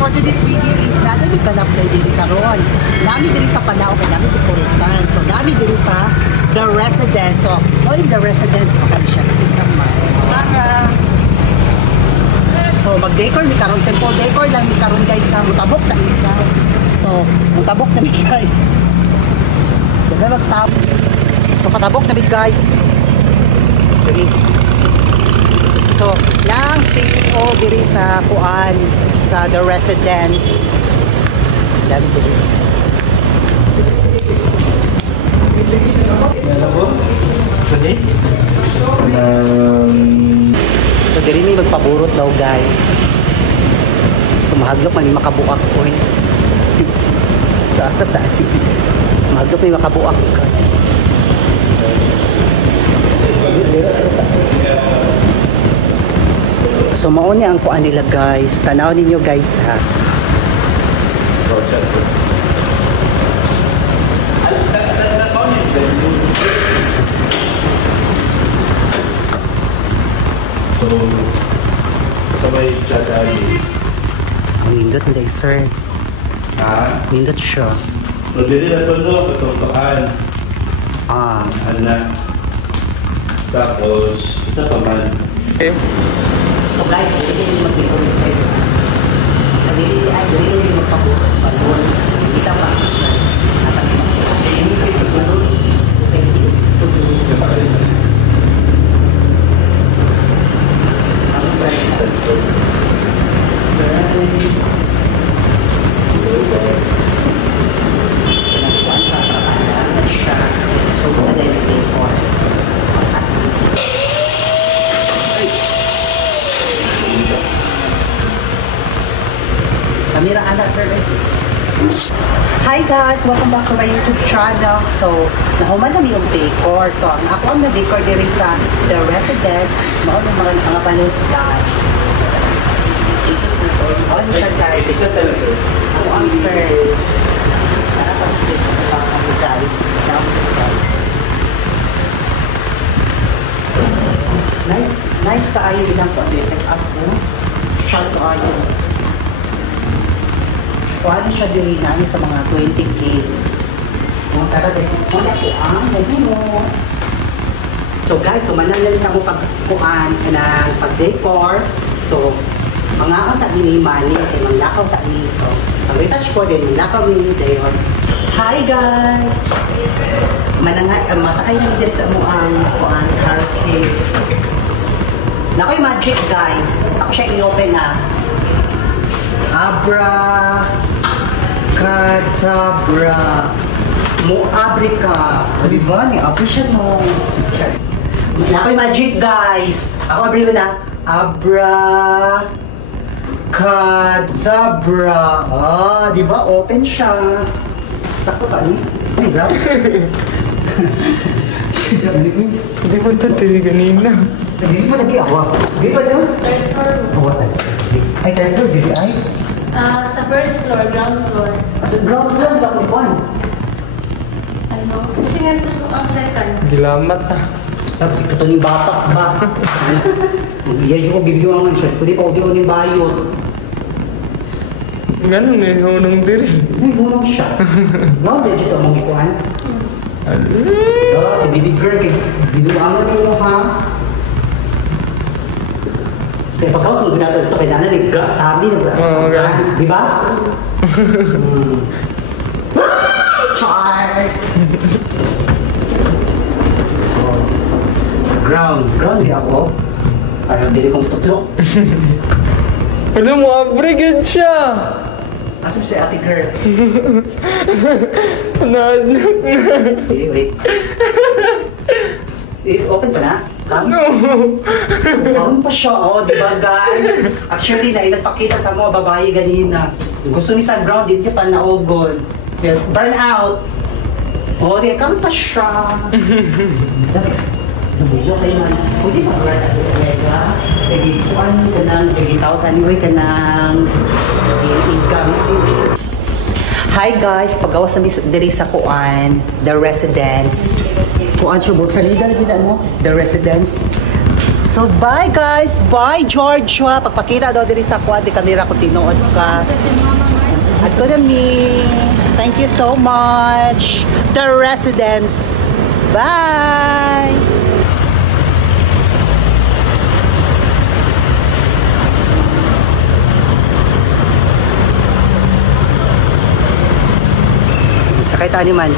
for today's video is nami magkanap-play diri karon. Nami diri sa Panao kay nami Puritan. So nami diri sa The Residence. So all in The Residence makami siya naman. So mag-decor ni karon, simple decor lang ni karon guys sa mutabok sa ni guys. So mutabok na ni guys. Dili magtabok. So katabok na ni guys. Diri. So, lang CEO diri sa kuan sa The Residence. Dami diri. So, diri may magpaburot daw guys. So, mahaglok may makabuak ko eh. Taas at taas. Mahaglok may makabuak guys. So mao ni ang kuan nila guys. Tanaw ninyo guys ha. So sabay chat ay ang nindot nila sir. ha? Nindot siya. So dili na tulo katotohan. Anak. Tapos ito pa man. Okay. So guys, hindi nyo mag-decorate kayo. Dili nyo magpaburot. Balon. Kita pa. Nasa nyo mag-decorate. Hindi kayo mag-decorate. Okay, hindi kayo mag-decorate. Kamera anak sir. Hi guys, welcome back to my YouTube channel. So, nahuman na yung decor. So, ako ang na-decor diri sa The Residence. Mao ng mga palos guys. All siya guys. Ako ang sir. Guys. Nice kaayo din ang set up ko. Shot kaayo. Kuha na siya diri namin sa mga 20K. Kung talaga, wala ko ang nagino. So guys, mananglan sa akong pagkuhan ng pag-decor. So, mangaon sa ini money, kay manglakaw sa ini. So, pag-retouch ko din, manglakaw ini dayon. Hi guys! Masakay na diri sa amuang kuhan, car case. Nakoy magic guys. Ako siya i-open na. Abra Kadabra Moabrika. Diba? Ni-abri siya no. Nakoy magic guys. Ako abri ko na. Abra Kadabra. Diba? Open siya. Sakto ka ni? Ano bro? Hindi mo tatili kanina. Hindi pa lagi ako. Hindi pa yun? Third floor. Ay, third floor, dili ay? Sa first floor, ground floor. Sa ground floor, dapat po. Ano? Kasi nga gusto ko ang second. Gilamat ah. Tapos ito ni bata ba? Iya ko bibigyan mo ng shot. Pwede pa ko din bayot. Ganun eh, hunong diri. May bunong siya. No, legit ang mga ikuhan. Si baby girl, binuangan mo ha. Kaya pagkawasunod natin ito, kaya nanalig sa amin. Di ba? Char! Ground di ako. Ayaw, dili kong tutlo. Ano mo, abri siya! Asam si ate girl. Wait. Open pa na? No! Karoon pa siya, di ba guys? Actually, nagpakita sa mga babae ganina. Gusto ni sa ground, hindi pa naugod. Burn out. Di, karoon pa siya. Nabuyo kayo man. Pwede mag-run sa Amerika. Sige, kuhan ka nang, sige, tao-taniway ka nang income. Hi guys, pag-awas na diri sa kuan, The Residence. Kuan siya, sa leader, ano? The Residence. So bye guys, bye Georgia. Pagpakita daw diri sa kuha di kamera ko tinuod ka. Kasi mama nga. At ko na me. Thank you so much. The residents. Bye. Sakay tayo ni man.